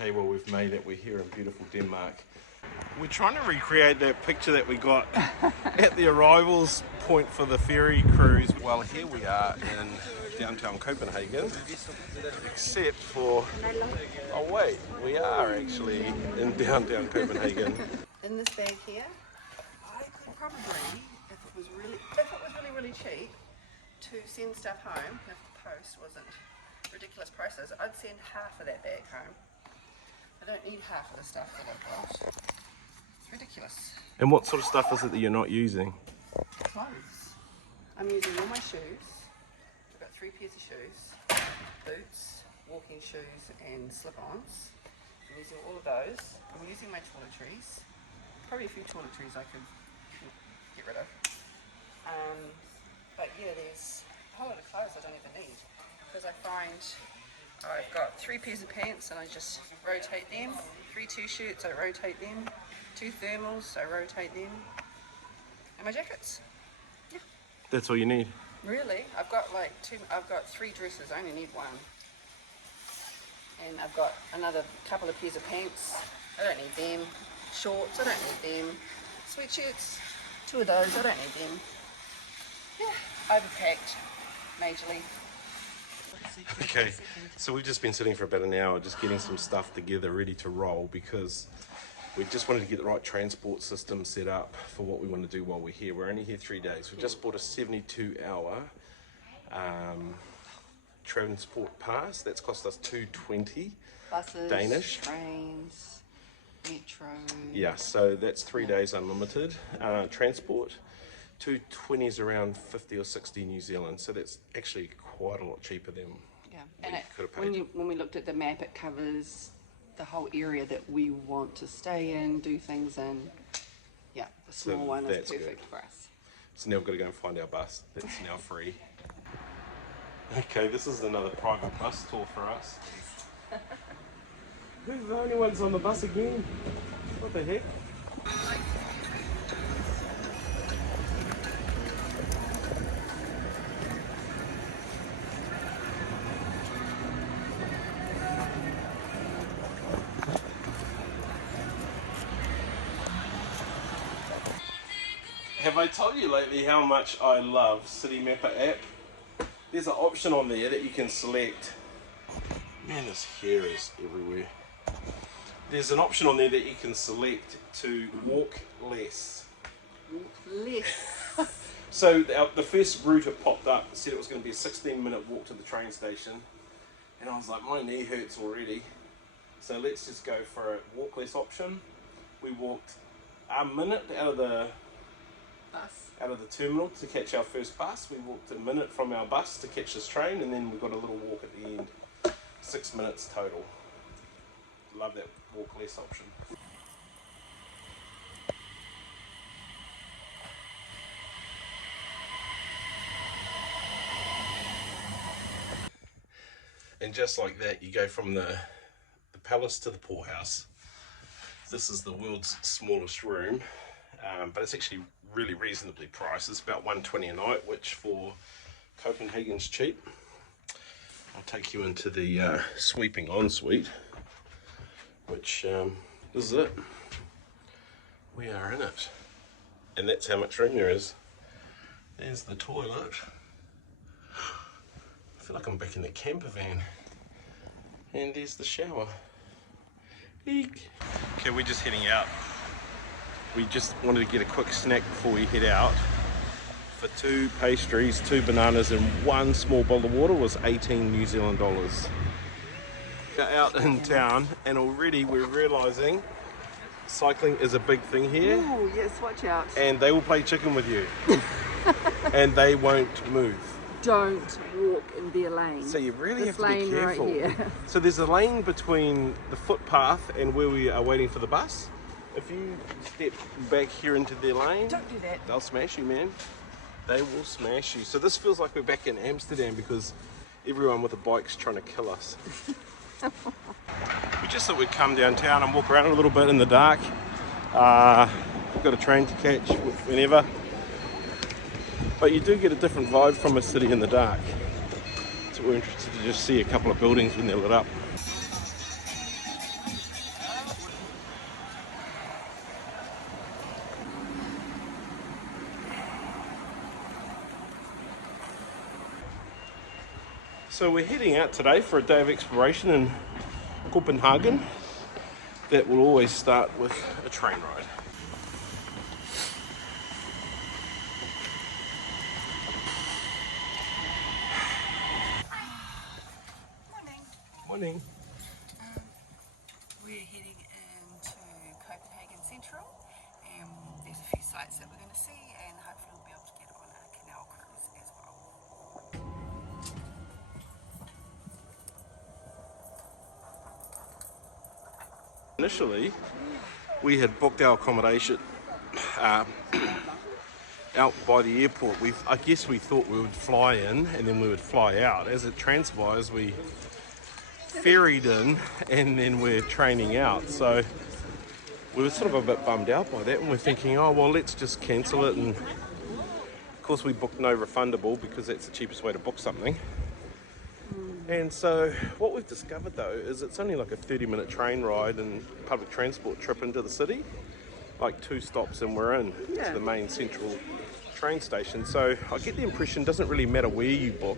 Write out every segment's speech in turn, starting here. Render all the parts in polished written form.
Okay, well, we've made it. We're here in beautiful Denmark. We're trying to recreate that picture that we got at the arrivals point for the ferry cruise. Well, here we are in downtown Copenhagen, except for, oh wait, we are actually in downtown Copenhagen. In this bag here, I could probably, if it was really cheap, to send stuff home, if the post wasn't ridiculous prices, I'd send half of that bag home. I don't need half of the stuff that I've got. It's ridiculous. And what sort of stuff is it that you're not using? Clothes. I'm using all my shoes. I've got 3 pairs of shoes, boots, walking shoes and slip-ons. I'm using all of those. I'm using my toiletries. Probably a few toiletries I could get rid of. But yeah, there's a whole lot of clothes I don't even need, because I find I've got 3 pairs of pants and I just rotate them, 3 2-shirts, I rotate them, 2 thermals, I rotate them, and my jackets. Yeah. That's all you need? Really? I've got 3 dresses, I only need 1. And I've got another couple of pairs of pants, I don't need them. Shorts, I don't need them. Sweatshirts, 2 of those, I don't need them. Yeah, overpacked, majorly. Okay, so we've just been sitting for about an hour just getting some stuff together ready to roll, because we just wanted to get the right transport system set up for what we want to do while we're here. We're only here 3 days. We just bought a 72-hour transport pass. That's cost us $220 Buses, Danish. Trains, metro. Yeah, so that's 3 days unlimited transport. 220 is around 50 or 60 New Zealand, so that's actually quite a lot cheaper than And could have paid. when we looked at the map, it covers the whole area that we want to stay in, do things in. Yeah, the small one is perfect for us. So now we've got to go and find our bus. That's now free. Okay, this is another private bus tour for us. We're the only ones on the bus again. What the heck? Have I told you lately how much I love City Mapper app? There's an option on there that you can select. Man, this hair is everywhere. There's an option on there that you can select to walk less. Walk less. So the first route it popped up said it was going to be a 16-minute walk to the train station. And I was like, my knee hurts already. So let's just go for a walk less option. We walked a minute out of the terminal to catch our first bus. We walked a minute from our bus to catch this train, and then we got a little walk at the end. 6 minutes total. Love that walk less option. And just like that, you go from the palace to the poorhouse. This is the world's smallest room, but it's actually really reasonably priced. It's about $120 a night, which for Copenhagen's cheap. I'll take you into the sweeping ensuite, which this is it. We are in it, and that's how much room there is. There's the toilet. I feel like I'm back in the camper van. And there's the shower. Eek. Okay, we're just heading out. We just wanted to get a quick snack before we head out. For 2 pastries, 2 bananas and 1 small bottle of water was 18 New Zealand dollars. We're out in town, and already we're realising cycling is a big thing here. Oh yes, watch out. And they will play chicken with you. And they won't move. Don't walk in their lane. So you really this have to be careful. Right here. So there's a lane between the footpath and where we are waiting for the bus. If you step back here into their lane, don't do that. They'll smash you, man. They will smash you. So this feels like we're back in Amsterdam because everyone with a bike's trying to kill us. We just thought we'd come downtown and walk around a little bit in the dark. We've got a train to catch whenever. But you do get a different vibe from a city in the dark. So we're interested to just see a couple of buildings when they're lit up. So we're heading out today for a day of exploration in Copenhagen. That will always start with a train ride. Morning. We're heading into Copenhagen Central, and there's a few sites that we're going to see, and hopefully we'll be able to get on a canal cruise as well. Initially, we had booked our accommodation out by the airport. I guess we thought we would fly in and then we would fly out. As it transpires, we ferried in and then we're training out. So we were sort of a bit bummed out by that, and we're thinking, oh well, let's just cancel it. And of course we booked no refundable because that's the cheapest way to book something. And so what we've discovered though is it's only like a 30-minute train ride and public transport trip into the city, like 2 stops and we're in to the main central train station. So I get the impression it doesn't really matter where you book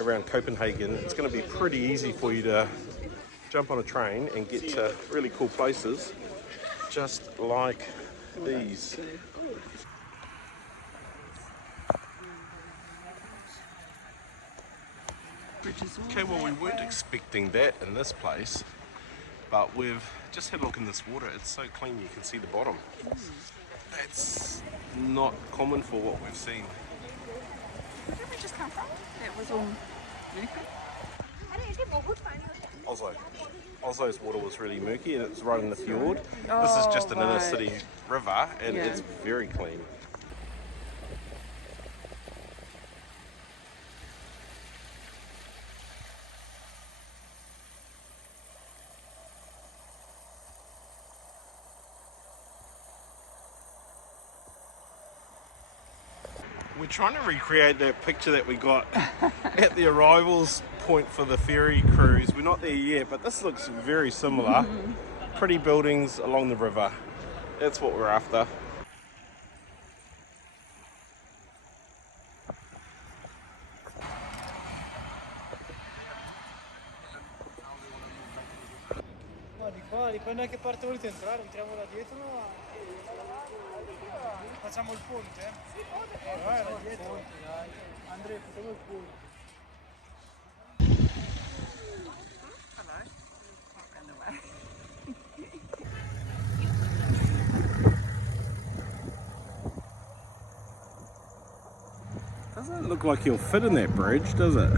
around Copenhagen. It's going to be pretty easy for you to jump on a train and get to really cool places just like these. Okay, well we weren't expecting that in this place, but we've just had a look in this water. It's so clean you can see the bottom. That's not common for what we've seen. Where did we just come from? That was all really good. Oslo's water was really murky and it's right in the fjord. This is just an inner city river and it's very clean. We're trying to recreate that picture that we got at the arrivals point for the ferry cruise. We're not there yet, but this looks very similar. Pretty buildings along the river. That's what we're after. Di qua noi che parte volete entrare, entriamo là dietro. Facciamo il ponte? Sì, ponte. Vai, là dietro. Andrea, facciamo il ponte. Hello. Ran away. Doesn't look like you'll fit in that bridge, does it?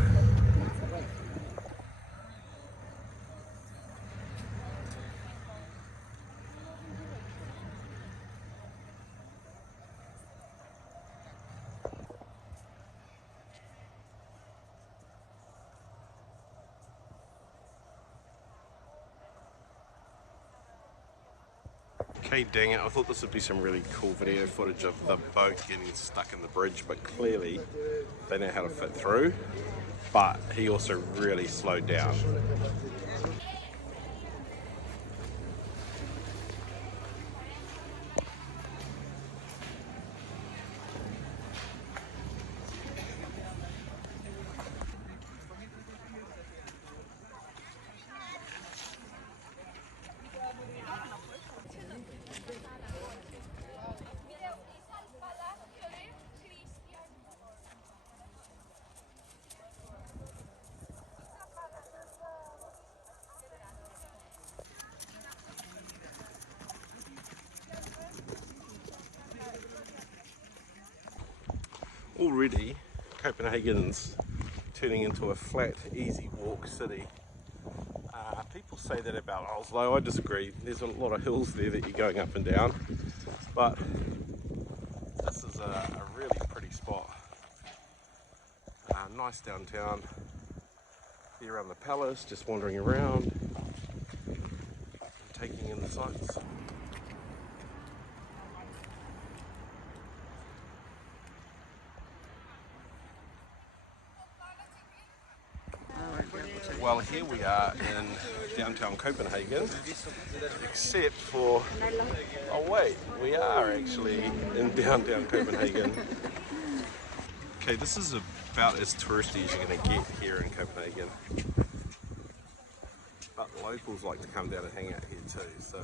Okay, dang it, I thought this would be some really cool video footage of the boat getting stuck in the bridge, but clearly they know how to fit through, but he also really slowed down. Already, Copenhagen's turning into a flat, easy walk city. People say that about Oslo. I disagree. There's a lot of hills there that you're going up and down, but this is a really pretty spot. Nice downtown. Here around the palace, just wandering around, and taking in the sights. Well, here we are in downtown Copenhagen, except for, oh wait, we are actually in downtown Copenhagen. Okay, this is about as touristy as you're going to get here in Copenhagen. But locals like to come down and hang out here too, so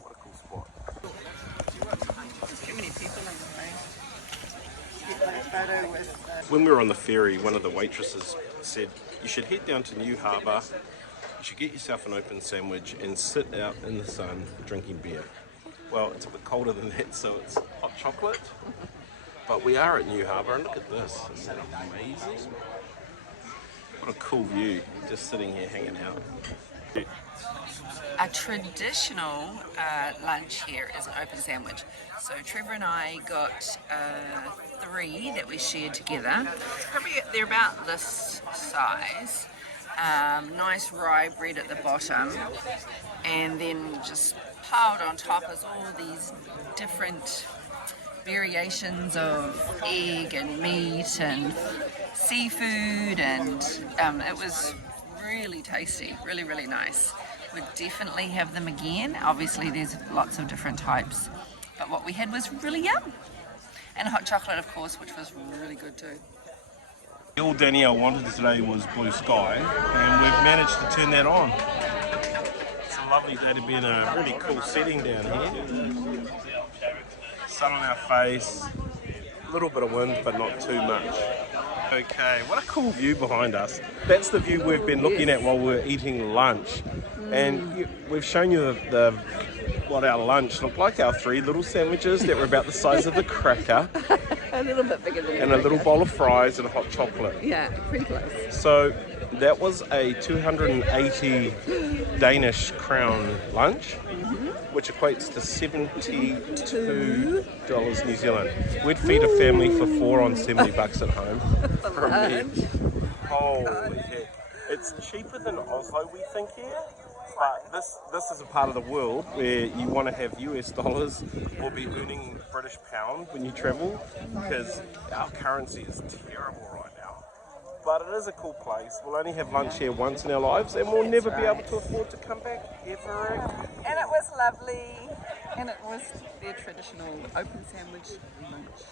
what a cool spot. There's too many people in the way. Get my photo with When we were on the ferry, one of the waitresses said, you should head down to New Harbour, you should get yourself an open sandwich and sit out in the sun drinking beer. Well, it's a bit colder than that, so it's hot chocolate. But we are at New Harbour, and look at this. Isn't that amazing? What a cool view, just sitting here hanging out. A traditional lunch here is an open sandwich. So Trevor and I got 3 that we shared together. They're about this size. Nice rye bread at the bottom, and then just piled on top is all these different variations of egg and meat and seafood, and it was really tasty, really nice. Would definitely have them again. Obviously there's lots of different types, but what we had was really yum. And hot chocolate, of course, which was really good too. All Danielle wanted today was blue sky, and we've managed to turn that on. It's a lovely day to be in a really cool setting down here. Sun on our face, a little bit of wind, but not too much. Okay, what a cool view behind us. That's the view we've been looking at while we're eating lunch. And we've shown you what our lunch looked like, our 3 little sandwiches that were about the size of a cracker. a little bit bigger than And a little bowl of fries and a hot chocolate. Yeah, pretty close. So that was a 280 Danish crown lunch, which equates to $72 New Zealand. We'd feed a family for 4 on $70 at home. From there. Holy heck. It's cheaper than Oslo, we think here. But this is a part of the world where you want to have US dollars or be earning British pound when you travel, because our currency is terrible right now. But it is a cool place. We'll only have lunch here once in our lives, and we'll never be able to afford to come back ever again. And it was lovely, and it was their traditional open sandwich lunch.